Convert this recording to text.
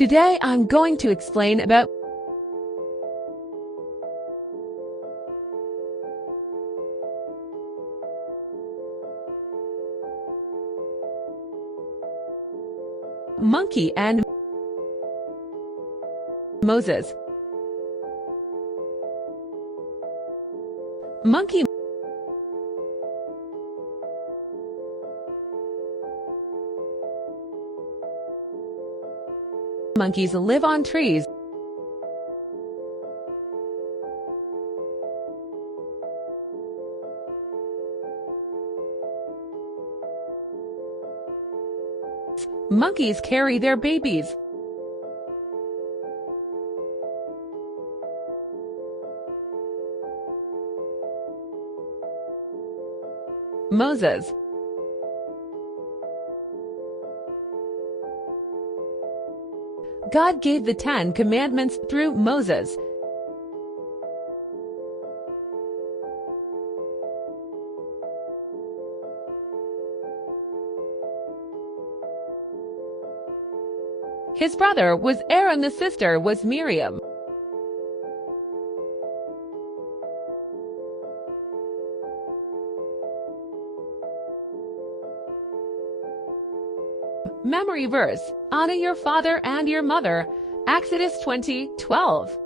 Today I'm going to explain about Monkey and Moses. Monkey Monkeys live on trees. Monkeys carry their babies. Moses. God gave the 10 Commandments through Moses. His brother was Aaron, the sister was Miriam. Memory verse: honor your father and your mother. Exodus 20:12.